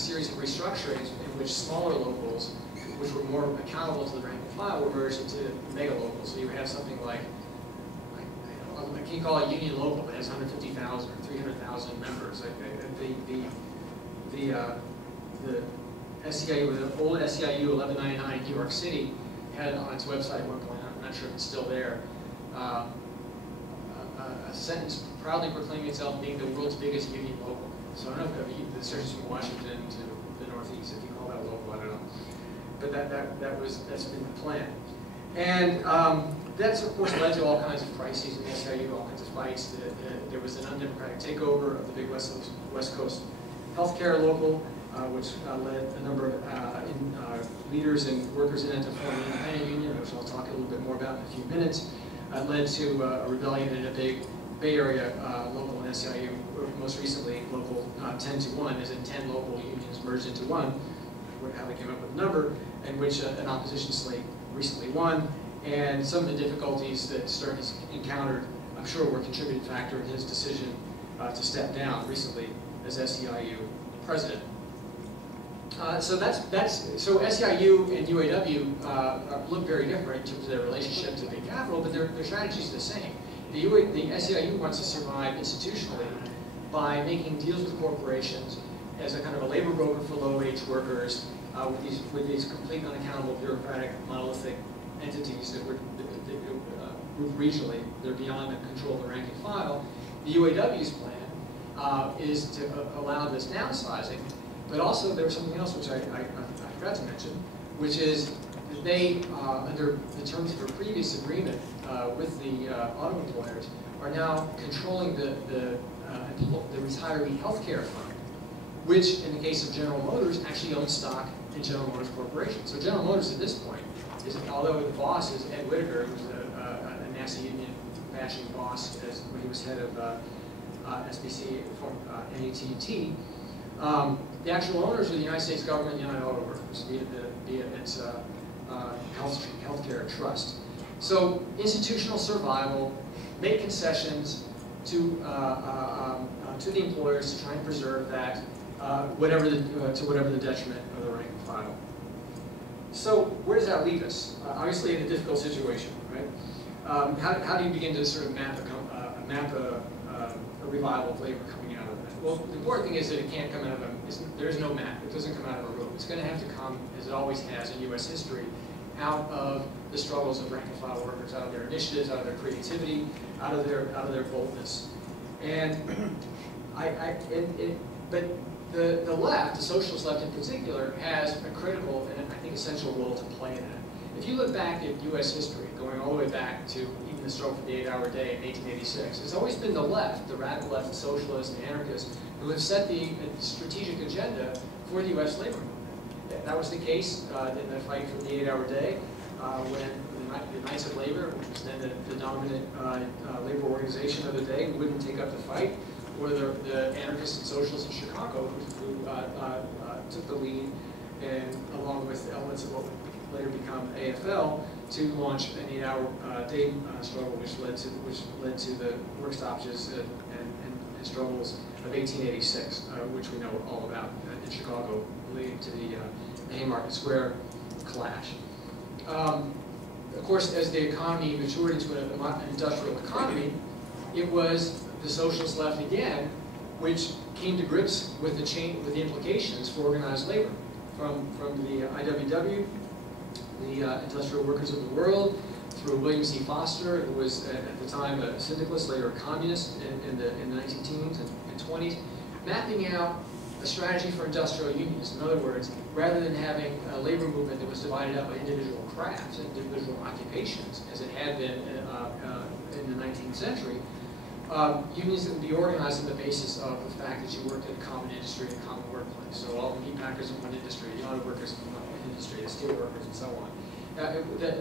series of restructurings in which smaller locals, which were more accountable to the rank and file, were merged into mega locals. So you have something like I can't call it a union local, but it has 150,000 or 300,000 members. The SEIU, the old SEIU 1199 in New York City, had on its website at one point, I'm not sure if it's still there, a sentence proudly proclaiming itself being the world's biggest union local. So I don't know if the searches from Washington to the Northeast, if you call that local, I don't know. But that's been the plan. And that's, of course, led to all kinds of crises in the SEIU, all kinds of fights. There was an undemocratic takeover of the big West Coast healthcare local, which led a number of leaders and workers in it to form an independent union, which I'll talk a little bit more about in a few minutes. Led to a rebellion in a big Bay Area local in SEIU, most recently local 10-1, as in 10 local unions merged into one, how they came up with the number, in which an opposition slate recently won. And some of the difficulties that Stern has encountered, I'm sure, were a contributing factor in his decision to step down recently as SEIU president. So SEIU and UAW look very different in terms of their relationship to big capital, but their strategies are the same. The SEIU wants to survive institutionally by making deals with corporations as a kind of a labor broker for low-wage workers with these complete unaccountable bureaucratic monolithic entities that were grouped regionally. They're beyond the control of the rank and file. The UAW's plan is to allow this downsizing, but also there was something else which I forgot to mention, which is that they, under the terms of a previous agreement with the auto employers, are now controlling the retiree healthcare fund, which, in the case of General Motors, actually owns stock in General Motors Corporation. So General Motors, at this point, although the boss is Ed Whittaker, who's a NASA union bashing boss when he was head of SBC, AT&T, the actual owners are the United States government and United Auto Workers, be it its healthcare trust. So institutional survival, make concessions to the employers to try and preserve that, to whatever the detriment of the rank and file. So where does that leave us? Obviously in a difficult situation, right? How do you begin to sort of map a revival of labor coming out of that? Well, the important thing is that it can't come out of there is no map. It doesn't come out of a room. It's going to have to come, as it always has in U.S. history, out of the struggles of rank and file workers, out of their initiatives, out of their creativity, out of their boldness. And but the left, the socialist left in particular, has a critical and I think essential role to play in that. If you look back at U.S. history, going all the way back to even the struggle for the 8-hour day in 1886, it's always been the left, the radical left, the socialists, and anarchists, who have set the strategic agenda for the U.S. labor movement. That was the case in the fight for the 8-hour day, when the Knights of Labor, which was then the dominant labor organization of the day, wouldn't take up the fight, or the anarchists and socialists in Chicago who took the lead, and along with elements of what would later become AFL, to launch an 8-hour day struggle, which led to the work stoppages and struggles of 1886, which we know all about in Chicago, leading to the Haymarket Square clash. Of course, as the economy matured into an industrial economy, it was the socialist left again, which came to grips with the implications for organized labor, from the IWW, the Industrial Workers of the World, through William C. Foster, who was at the time a syndicalist, later a communist in the 19-teens and 20s, mapping out a strategy for industrial unions. In other words, rather than having a labor movement that was divided up by individual crafts and individual occupations, as it had been in the 19th century, unions that would be organized on the basis of the fact that you worked in a common industry and a common workplace. So all the meat packers in one industry, the auto workers in one industry, the steel workers, and so on.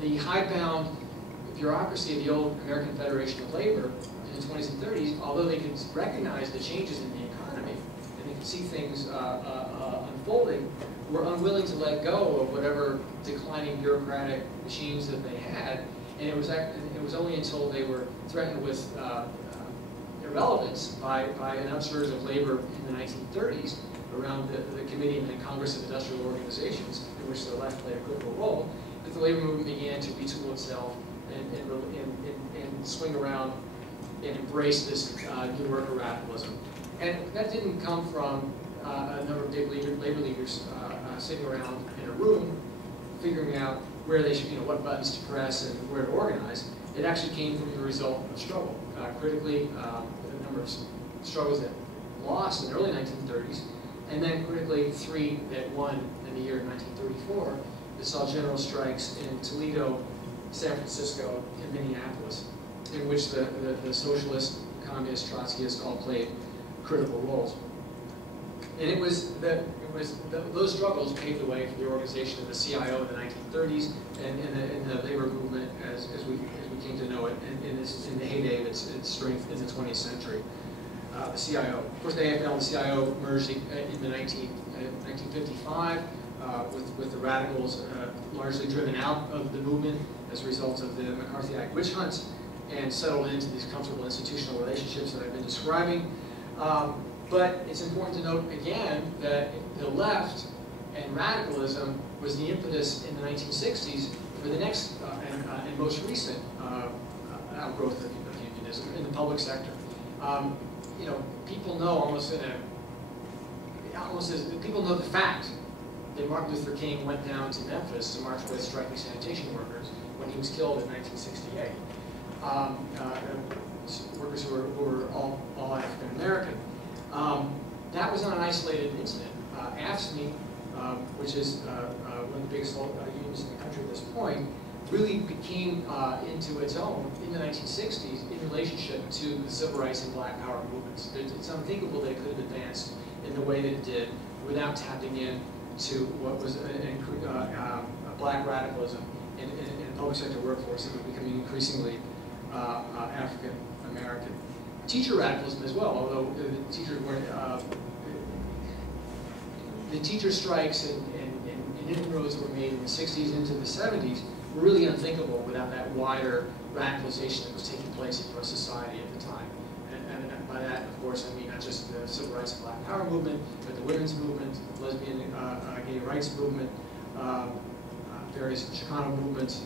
The hidebound bureaucracy of the old American Federation of Labor in the 20s and 30s, although they could recognize the changes in the economy and they could see things unfolding, were unwilling to let go of whatever declining bureaucratic machines that they had. And it was only until they were threatened with irrelevance by an upsurge of labor in the 1930s around the Committee and the Congress of Industrial Organizations, in which the left played a critical role, that the labor movement began to retool itself and swing around and embrace this new worker radicalism. And that didn't come from a number of big labor leaders sitting around in a room figuring out where they should, what buttons to press and where to organize. It actually came from the result of struggle. Critically, the number of struggles that lost in the early 1930s, and then critically 3 that won in the year 1934 that saw general strikes in Toledo, San Francisco, and Minneapolis, in which the socialists, communists, Trotskyists all played critical roles. And those struggles paved the way for the organization of the CIO in the 1930s and the labor movement as we came to know it in the heyday of its strength in the 20th century. The CIO. Of course, the AFL and the CIO merged in 1955 with the radicals largely driven out of the movement as a result of the McCarthyite witch hunts and settled into these comfortable institutional relationships that I've been describing. But it's important to note again that the left and radicalism was the impetus in the 1960s for the next and most recent outgrowth of unionism in the public sector. People know people know the fact that Martin Luther King went down to Memphis to march with striking sanitation workers when he was killed in 1968. Workers who were all African American. That was not an isolated incident. AFSCME, which is one of the biggest unions in the country at this point, really became into its own in the 1960s in relationship to the civil rights and black power movements. It's unthinkable that it could have advanced in the way that it did without tapping into what was a black radicalism in the public sector workforce that was becoming increasingly African American. Teacher radicalism as well, although the teachers weren't, the teacher strikes and inroads that were made in the 60s into the 70s were really unthinkable without that wider radicalization that was taking place in U.S. society at the time. And by that, of course, I mean not just the civil rights and black power movement, but the women's movement, the lesbian gay rights movement, various Chicano movements,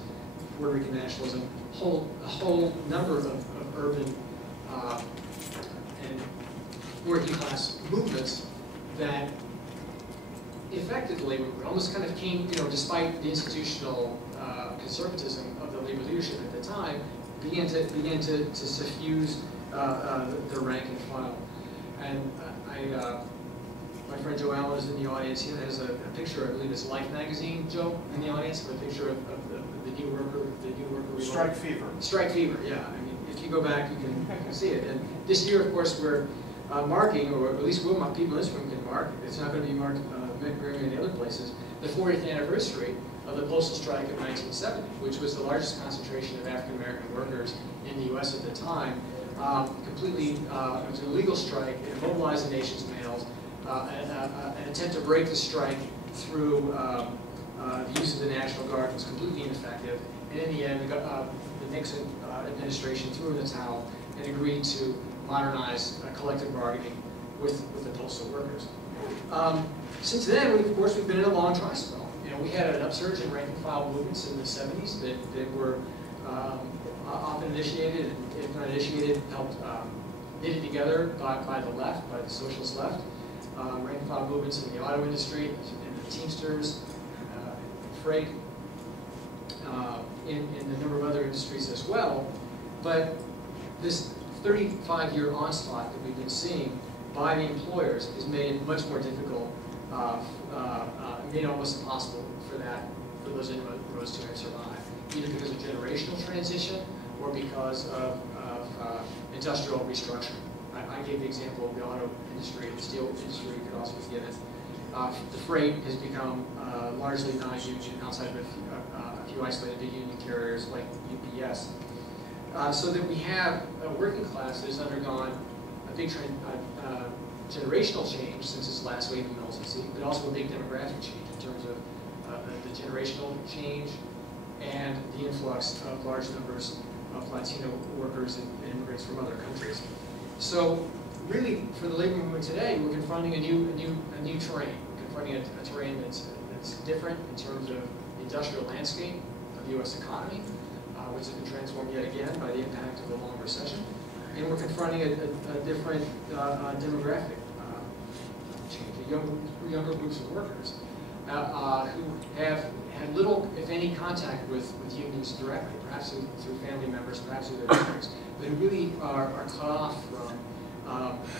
Puerto Rican nationalism, a whole number of urban and working class movements that affected the labor movement, almost kind of came, despite the institutional conservatism of the labor leadership at the time, began to suffuse the rank and file. And my friend Joe Allen is in the audience. He has a picture, I believe it's Life magazine, Joe, in the audience, of a picture of the new worker. Strike fever. Strike fever, yeah. I mean, if you go back, you can see it. And this year, of course, we're marking, or at least people in this room can mark. It's not going to be marked very many other places. The 40th anniversary of the postal strike of 1970, which was the largest concentration of African American workers in the U.S. at the time. Completely, it was an illegal strike. It immobilized the nation's mails. An attempt to break the strike through the use of the National Guard was completely ineffective. And in the end, the Nixon administration threw in the towel and agreed to modernize collective bargaining with the postal workers. Since then, of course, we've been in a long dry spell. We had an upsurge in rank and file movements in the 70s that were often initiated, and if not initiated, helped knitted together by the left, by the socialist left. Rank and file movements in the auto industry, in the Teamsters, freight, in a number of other industries as well. But this 35-year onslaught that we've been seeing by the employers has made it much more difficult, made it almost impossible for those inroads to survive, either because of generational transition or because of industrial restructuring. I gave the example of the auto industry, the steel industry could also be given. The freight has become largely non-union outside of a few isolated big union carriers like UPS. So that we have a working class that has undergone a big generational change since its last wave of militancy, but also a big demographic change in terms of the generational change and the influx of large numbers of Latino workers and immigrants from other countries. So really, for the labor movement today, we're confronting a new terrain. We're confronting a terrain that's different in terms of the industrial landscape of the U.S. economy, which has been transformed yet again by the impact of the long recession. And we're confronting a different demographic change, younger groups of workers who have had little, if any, contact with unions directly, perhaps through family members, perhaps through their parents, but who really are cut off from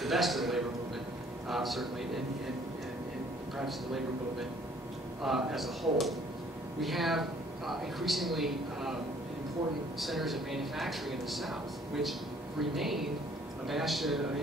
the best of the labor movement, certainly, and perhaps the labor movement as a whole. We have increasingly important centers of manufacturing in the South, which remain a bastion of